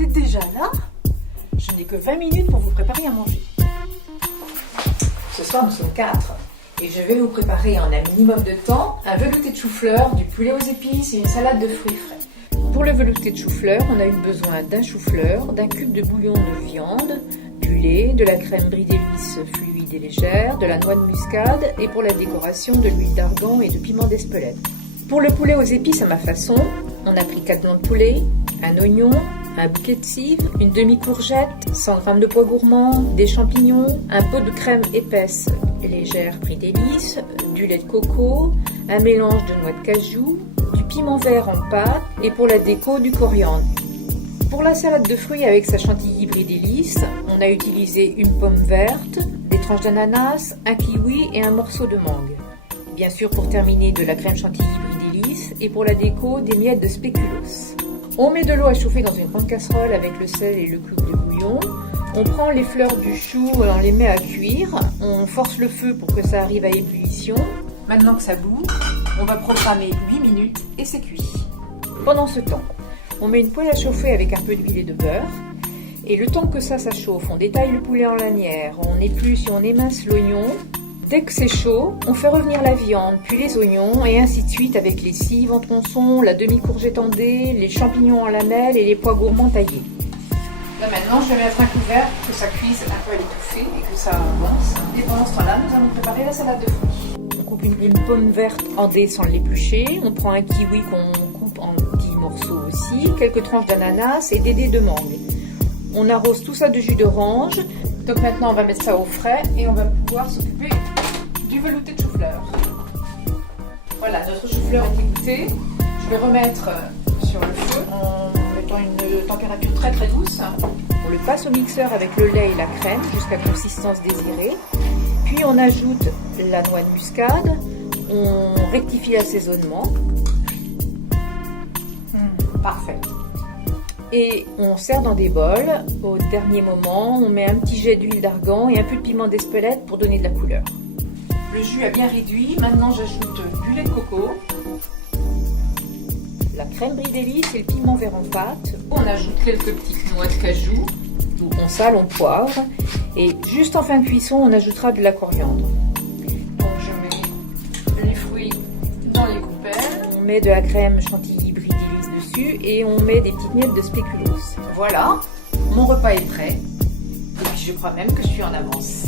Vous êtes déjà là? Je n'ai que 20 minutes pour vous préparer à manger. Ce soir, nous sommes 4 et je vais vous préparer en un minimum de temps un velouté de chou-fleur, du poulet aux épices et une salade de fruits frais. Pour le velouté de chou-fleur, on a eu besoin d'un chou-fleur, d'un cube de bouillon de viande, du lait, de la crème brie d'épices fluide et légère, de la noix de muscade et pour la décoration de l'huile d'argan et de piment d'Espelette. Pour le poulet aux épices à ma façon, on a pris 4 blancs de poulet, un oignon, un bouquet de cives, une demi-courgette, 100 g de pois gourmands, des champignons, un pot de crème épaisse et légère Brie délices, du lait de coco, un mélange de noix de cajou, du piment vert en pâte et pour la déco du coriandre. Pour la salade de fruits avec sa chantilly Brie délices, on a utilisé une pomme verte, des tranches d'ananas, un kiwi et un morceau de mangue. Bien sûr, pour terminer, de la crème chantilly Brie délices et pour la déco, des miettes de spéculoos. On met de l'eau à chauffer dans une grande casserole avec le sel et le cube de bouillon. On prend les fleurs du chou, on les met à cuire. On force le feu pour que ça arrive à ébullition. Maintenant que ça bout, on va programmer 8 minutes et c'est cuit. Pendant ce temps, on met une poêle à chauffer avec un peu d'huile et de beurre. Et le temps que ça chauffe, on détaille le poulet en lanières, on épluche et on émince l'oignon. Dès que c'est chaud, on fait revenir la viande, puis les oignons, et ainsi de suite avec les cives en tronçons, la demi-courgette en dés, les champignons en lamelles et les pois gourmands taillés. Là maintenant, je vais mettre un couvert pour que ça cuise un peu à l'étouffée et que ça avance. Et pendant ce temps-là, nous allons préparer la salade de fruits. On coupe une pomme verte en dés sans l'éplucher. On prend un kiwi qu'on coupe en petits morceaux aussi, quelques tranches d'ananas et des dés de mangue. On arrose tout ça de jus d'orange. Donc maintenant, on va mettre ça au frais et on va pouvoir s'occuper du velouté de chou-fleur. Voilà, notre chou-fleur est égouttée. Je vais remettre sur le feu en mettant une température très très douce. On le passe au mixeur avec le lait et la crème jusqu'à consistance désirée. Puis on ajoute la noix de muscade. On rectifie l'assaisonnement. Parfait. Et on sert dans des bols. Au dernier moment, on met un petit jet d'huile d'argan et un peu de piment d'Espelette pour donner de la couleur. Le jus a bien réduit. Maintenant, j'ajoute du lait de coco, la crème Brie délices et le piment vert en pâte. On ajoute quelques petites noix de cajou. On sale, on poivre. Et juste en fin de cuisson, on ajoutera de la coriandre. Donc, je mets les fruits dans les coupelles. On met de la crème chantilly Brie délices dessus et on met des petites miettes de spéculoos. Voilà, mon repas est prêt. Et puis, je crois même que je suis en avance.